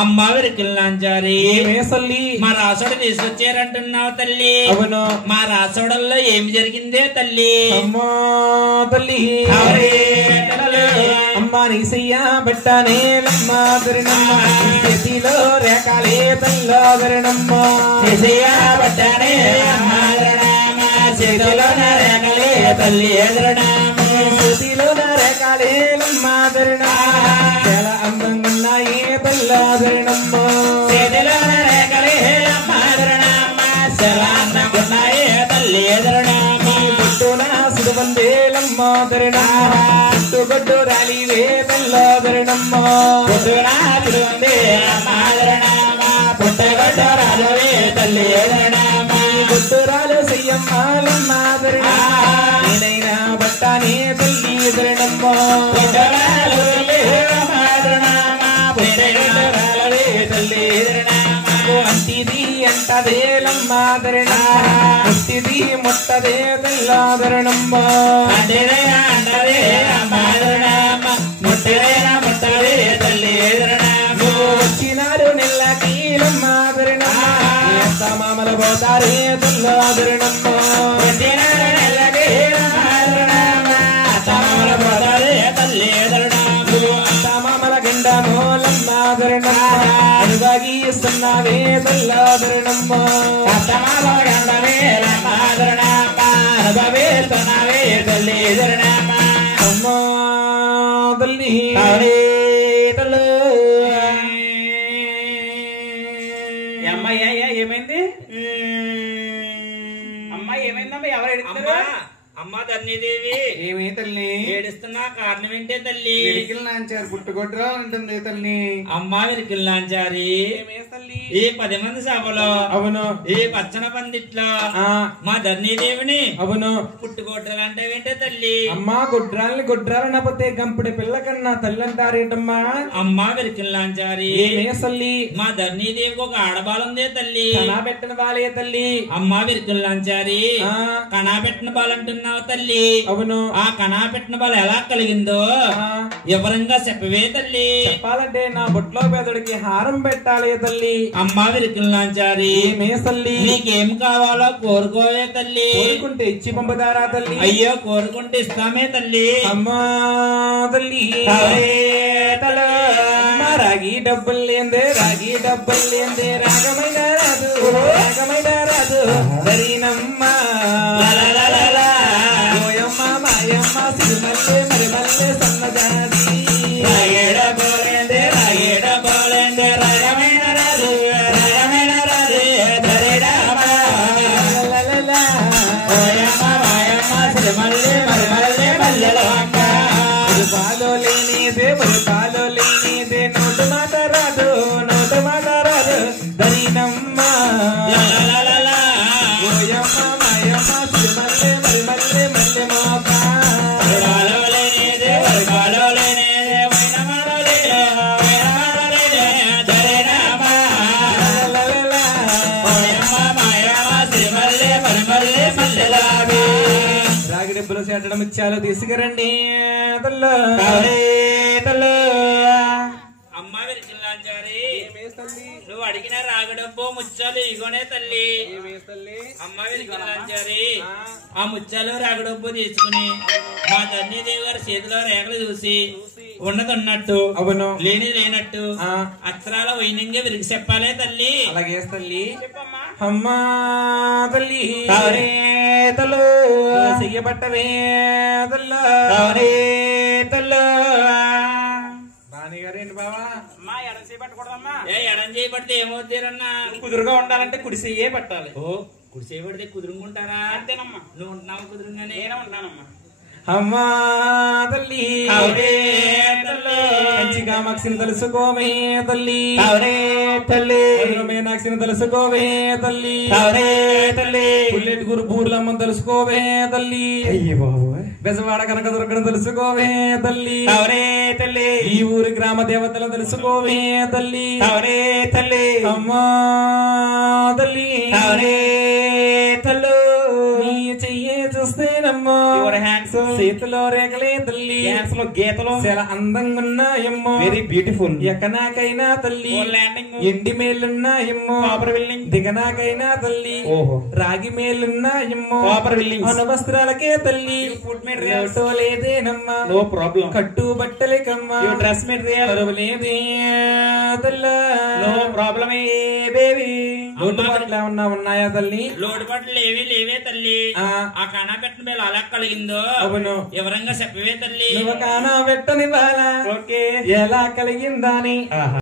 అమ్మ విరికిల్లాంచారి మా రాసుడు తీసుకొచ్చారంటున్నావు తల్లి. అవును, మా రాసుడల్లో ఏమి జరిగిందే తల్లి. అమ్మా తల్లి అమ్మా నీసయ్యా బట్టానేలమ్మ దరినమ్మ చేతిలో రేఖలే తల్లో దరినమ్మ నీసయ్యా బట్టానే అమ్మ దరినమ్మ చేతిలో రేఖలే తల్లి ఎదురనామ చేతిలో రేఖలేలమ్మ దరినమ్మ చాలా అందంగా ఉన్నాయి తల్లో దరినమ్మ చేతిలో రేఖలే అమ్మ దరినమ్మ చాలా అందంగా ఉన్నాయి తల్లి ఎదురనామ బొట్టున సుడుబందేలమ్మ దరినమ్మ గొడ్డు రాలివే తల్లో దరినమ్మ బొట్టున సుడుబందే అమ్మ దరినమ్మ పుట్టగొడ్డు రాలవే తల్లి ఎదురనామ గొడ్డు రాలు సయ్యమ్మాలమ్మ దరినమ్మ నేనైనా బట్టానే తల్లి దరినమ్మ పుట్టరాలు అమ్మ దరినమ్మ పుట్టగొడ్డు రాలవే తల్లి దరినమ్మ అంటిది అంటదేలమ్మ దరినమ్మ ముట్టిది ముట్టదే తల్లో దరినమ్మ అంటదే అంటదే అమ్మ దరినమ్మ ముట్టదే ముట్టదే తల్లి దరినమ్మ వచ్చినారు నెల్లకీలమ్మ దరినమ్మ ఎంత మామలు పోతారే తల్లో దరినమ్మ వచ్చినారు నెల్లకీలమ్మ దరినమ్మ ఎంత మామలు పోతారే తల్లి దరినమ్మ అంత మామల గిండ మూలమ్మ దరినమ్మ అనుభాగి ఇస్తున్నావే తల్లో దరినమ్మ అంత మామల గండవే లమ్మ దరినమ్మ అనుభవిస్తున్నావే తల్లి దరినమ్మ అమ్మా తల్లి తల్లు అమ్మాయి ఏమైంది అమ్మాయి ఏమైందమ్మా ఎవరు ఎడుతున్నారు అమ్మా ధన్యదేవి ఏమి తల్లి ఏడుస్తున్నా కారణం ఏంటే తల్లి విరికిల్ నాంచారు పుట్టుకొట్రా ఉంటుంది తల్లి అమ్మా విరికిల్ నాంచారి ఈ 10 మంది సభలో అవును ఈ పచ్చన పందిట్లో మా ధన్యదేవిని అవును పుట్టుకొట్రాలు అంటే ఏంటే తల్లి అమ్మా గుడ్రాలు నపోతే గంపుడి పిల్ల కన్నా తల్లి అంటారేటమ్మా అమ్మా విరికిల్ నాంచారి తల్లి మా ధన్యదేవికి ఒక ఆడబాలుందే తల్లి కణా పెట్టిన బాలే తల్లి అమ్మా విరికిల్ నాంచారి కణా పెట్టిన బాలంటున్నా తల్లి అవును ఆ కణా పెట్టిన బాల ఎలా కలిగిందో వివరంగా చెప్పవే తల్లి చెప్పాలంటే నా బొట్లో పేదడికి హారం పెట్టాలి తల్లి అమ్మా విరికిల్లాంచారి తల్లి నీకేం కావాలో కోరుకోవే తల్లి కోరుకుంటే ఇచ్చి పంపుతారా తల్లి అయ్యో కోరుకుంటే ఇస్తామే తల్లి అమ్మా తల్లి రాగి డబ్బులు లేందే రాగమైన రాదు సరీనమ్మ మాయమ్మ సిరిమల్లె మరిమల్లె సన్నజాది రాగేడ బోలేందే రాగమైన రాదు ధరేడమ్మ ఓయమ్మ మాయమ్మ సిరిమల్లె మరిమల్లె మల్లెలమ్మ పాలో లేనిదే నోటు మాట రాదు ధరీనమ్మ ఓయమ్మ మాయమ్మ సిరిమల్లె మరిమల్లె మల్లె మాప రాగి డబ్బులు చేటడం ఇచ్చాలో తీసుకురండి అమ్మా విరికిల్లాంచారి నువ్వు అడిగిన రాగి డబ్బు ముచ్చాలు ఇగోనే తల్లి అమ్మా విరికిల్లాంచారి ఆ ముచ్చాలు రాగి డబ్బు తీసుకుని మా ధన్యదేవి గారి చేతిలో రేఖలు చూసి ఉన్నదన్నట్టు అవును లేనట్టు అక్షరాల వైనంగా విరిగి చెప్పాలే తల్లి అలాగే తల్లి అమ్మా తల్లి తల్లు చెయ్యబట్టవే తల్లు రాణి గారు ఏంటి బావా అమ్మా ఎడం చేయబట్టకూడదమ్మా ఎడం చేయబడితే ఏమవుతారన్నా కుదురుగా ఉండాలంటే కుడి చెయ్యే పట్టాలి ఓ కుడి చేయబడితే కుదురుకుంటారా అంతేనమ్మా నువ్వు ఉంటున్నావు కుదురుగానే నేనే ఉంటానమ్మా అమ్మా తల్లి మంచిగా మాక్షిని తెలుసుకోవే తల్లి మీనాక్షిని తెలుసుకోవే తల్లి పుల్లెటి గురు బూర్లమ్మ తెలుసుకోవే తల్లి బెజవాడ కనక దుర్గను తెలుసుకోవే తల్లి ఈ ఊరి గ్రామ దేవతలు తెలుసుకోవే తల్లి అమ్మా తల్లి తల్లు నీ చెయ్యే చూస్తేనమ్మో యువర్ హ్యాండ్స్ చేతిలో రేఖలే తల్లి హ్యాండ్స్ లో గీతలు చాలా అందంగా ఉన్నాయమ్మో వెరీ బ్యూటిఫుల్ ఎక్కనాకైనా తల్లి ల్యాండింగ్ ఎండి మేలున్నాయమ్మో కాపర్ విల్లింగ్ దిగనాకైనా తల్లి రాగి మేలున్నాయమ్మో కాపర్ విల్లింగ్ అను వస్త్రాలకే తల్లి ఫుడ్ లోటో లేదేనమ్మా నో ప్రాబ్లం కట్టు బట్టలేకమ్మా డ్రెస్ మెటీరియల్ లేదే తల్లా నో ప్రాబ్లం ఏ బేబీ లోటు బట్టలు ఏమన్నా ఉన్నాయా తల్లి లోటు బట్టలు ఏవి లేవే తల్లి ఆ కానా పెట్టిన వేళ అలా కలిగిందో అవును వివరంగా చెప్పవే తల్లి నువ్వు కానా పెట్టని బాల ఓకే ఎలా కలిగిందని